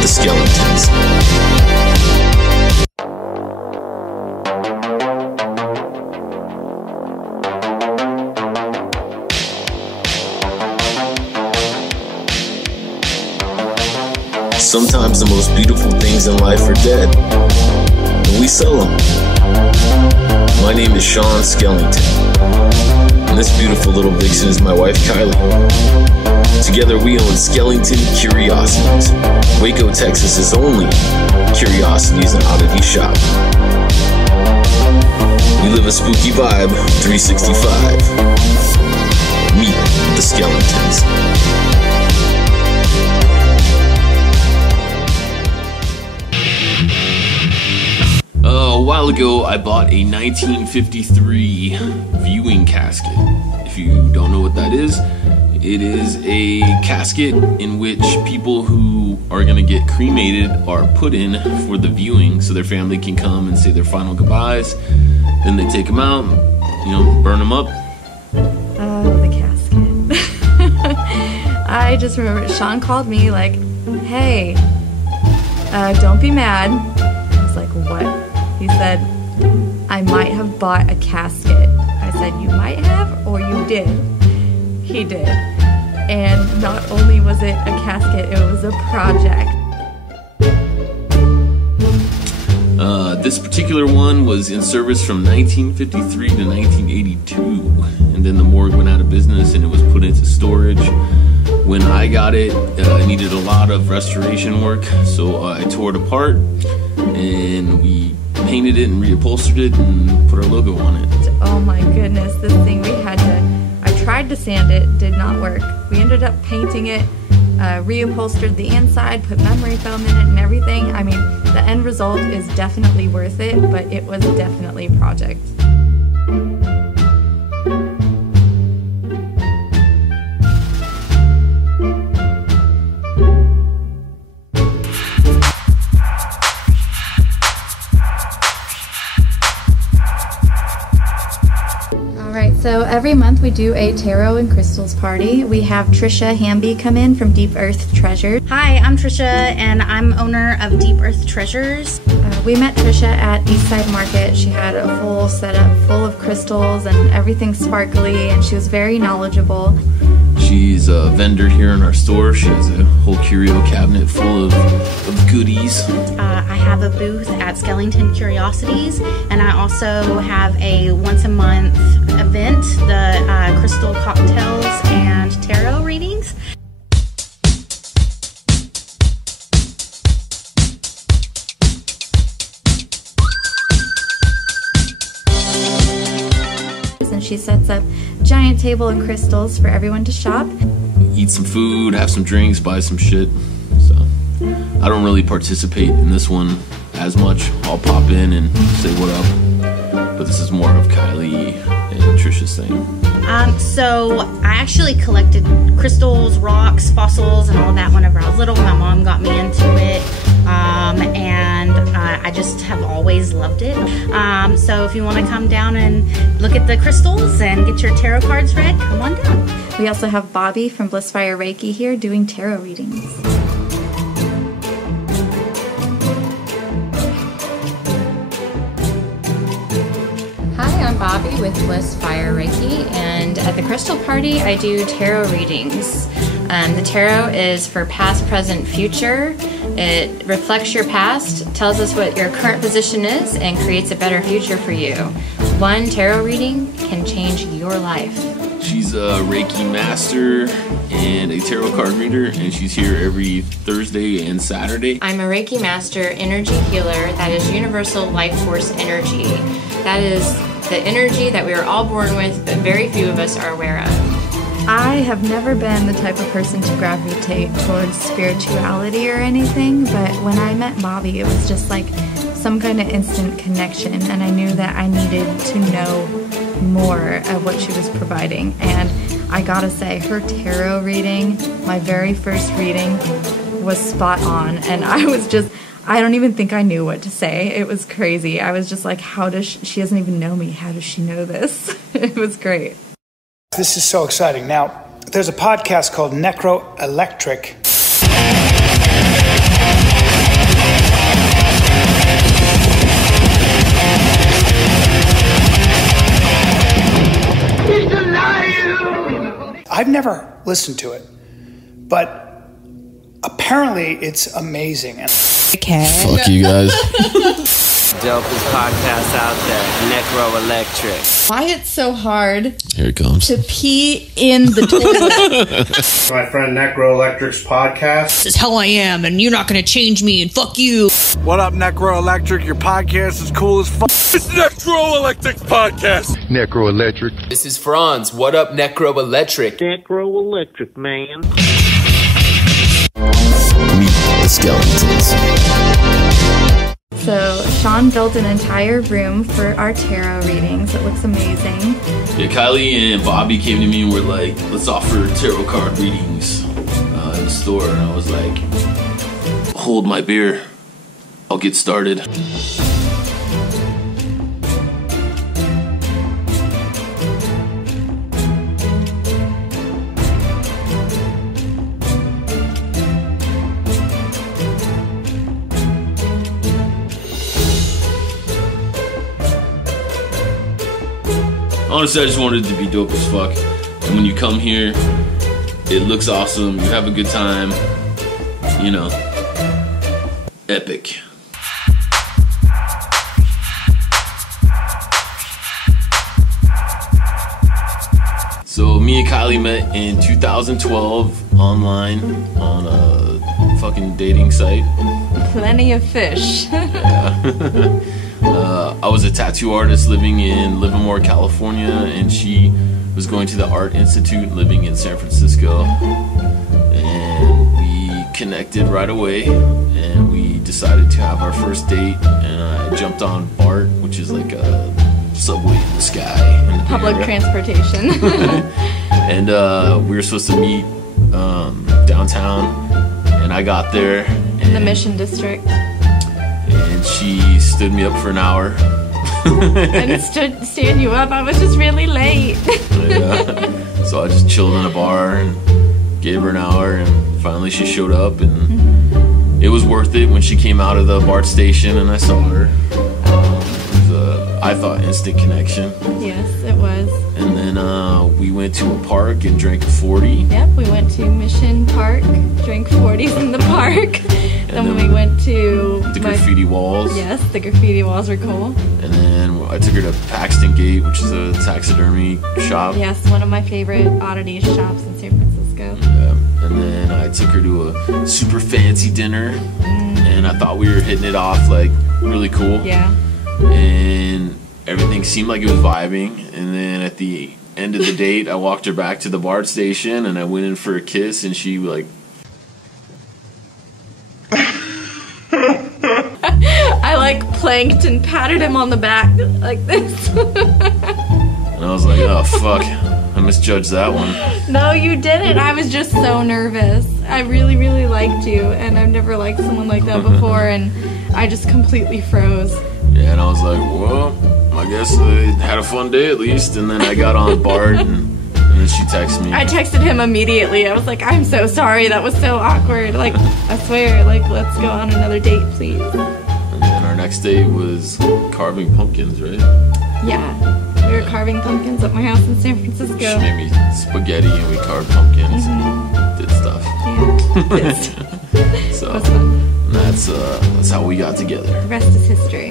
the Skellingtons. Sometimes the most beautiful things in life are dead, and we sell them. My name is Sean Skellington, and this beautiful little vixen is my wife, Kylie. Together we own Skellington Curiosities, Waco, Texas's only curiosities and oddity shop. We live a spooky vibe, 365. Meet the Skellingtons. A while ago, I bought a 1953 viewing casket. If you don't know what that is, it is a casket in which people who are going to get cremated are put in for the viewing so their family can come and say their final goodbyes. Then they take them out, you know, burn them up. Oh, the casket. I just remember Sean called me like, hey, don't be mad. I was like, what? He said, I might have bought a casket. I said, you might have or you did? He did. And not only was it a casket, it was a project. This particular one was in service from 1953 to 1982. And then the morgue went out of business and it was put into storage. When I got it, it needed a lot of restoration work. So I tore it apart and we painted it and reupholstered it and put our logo on it. Oh my goodness, this thing I tried to sand it, did not work. We ended up painting it, reupholstered the inside, put memory foam in it and everything. I mean, the end result is definitely worth it, but it was definitely a project. So every month we do a tarot and crystals party. We have Tricia Hamby come in from Deep Earth Treasures. Hi, I'm Tricia and I'm owner of Deep Earth Treasures. We met Tricia at Eastside Market. She had a full setup full of crystals and everything sparkly, and she was very knowledgeable. She's a vendor here in our store. She has a whole curio cabinet full of goodies. I have a booth at Skellington Curiosities, and I also have a once a month event, the crystal cocktails and tarot readings. And she sets up a giant table of crystals for everyone to shop. Eat some food, have some drinks, buy some shit. So I don't really participate in this one as much. I'll pop in and say what up. But this is more of Kylie and Tricia's thing. So I actually collected crystals, rocks, fossils, and all that whenever I was little. My mom got me into it, and I just have always loved it. So if you want to come down and look at the crystals and get your tarot cards read, come on down. We also have Bobbi from Blissfire Reiki here doing tarot readings. Hi, I'm Bobbi with Blissfire Reiki, and at the Crystal Party I do tarot readings. The tarot is for past, present, future. It reflects your past, tells us what your current position is, and creates a better future for you. One tarot reading can change your life. She's a Reiki master and a tarot card reader, and she's here every Thursday and Saturday. I'm a Reiki master energy healer that is universal life force energy. That is the energy that we are all born with, but very few of us are aware of. I have never been the type of person to gravitate towards spirituality or anything, but when I met Bobbi, it was just like some kind of instant connection, and I knew that I needed to know more of what she was providing. And I gotta say, her tarot reading, my very first reading, was spot on, and I don't even think I knew what to say. It was crazy. I was just like, how does she doesn't even know me. How does she know this? It was great. This is so exciting. Now, there's a podcast called Necro Electric. listen to it. But apparently it's amazing. Okay. Fuck you guys. Dopest podcast out there, Necro Electric. Why it's so hard Here it comes. to pee in the toilet? My friend Necro Electric's podcast. This is how I am, and you're not gonna change me, and fuck you. What up, Necro Electric? Your podcast is cool as fuck. It's Necro Electric podcast. Necro Electric. This is Franz. What up, Necro Electric? Necro Electric, man. Meet the Skellingtons. So Sean built an entire room for our tarot readings. It looks amazing. Yeah, Kylie and Bobbi came to me and were like, let's offer tarot card readings in the store. And I was like, hold my beer. I'll get started. Honestly, I just wanted it to be dope as fuck. And when you come here, it looks awesome. You have a good time. You know, epic. So me and Kylie met in 2012 online on a fucking dating site. Plenty of fish. Yeah. I was a tattoo artist living in Livermore, California, and she was going to the Art Institute living in San Francisco. And we connected right away, and we decided to have our first date, and I jumped on BART, which is like a subway in the sky. In the Public transportation. And we were supposed to meet downtown, and I got there. In the Mission District. And she stood me up for an hour. And stand you up. I was just really late. Yeah. So I just chilled in a bar and gave her an hour, and finally she showed up, and it was worth it when she came out of the BART station and I saw her. It was I thought instant connection. Yes, it was. And then we went to a park and drank 40. Yep, we went to Mission Park, drank 40s in the park. Then we went to the graffiti walls. Yes, the graffiti walls were cool. And then I took her to Paxton Gate, which is a taxidermy shop. Yes, one of my favorite oddities shops in San Francisco. Yeah. And then I took her to a super fancy dinner, and I thought we were hitting it off like really cool. Yeah. And everything seemed like it was vibing. And then at the end of the date, I walked her back to the BART station, and I went in for a kiss, and she like. I like planked and patted him on the back like this. And I was like, oh fuck, I misjudged that one. No, you didn't. I was just so nervous. I really, really liked you, and I've never liked someone like that before, and I just completely froze. Yeah, and I was like, well, I guess I had a fun day at least. And then I got on BART, and then she texted me. I texted him immediately. I was like, I'm so sorry. That was so awkward. Like, I swear, like, let's go on another date, please. And then our next date was carving pumpkins, right? Yeah. We were carving pumpkins at my house in San Francisco. She made me spaghetti, and we carved pumpkins and did stuff. Yeah, did stuff. So It was fun. that's how we got together. The rest is history.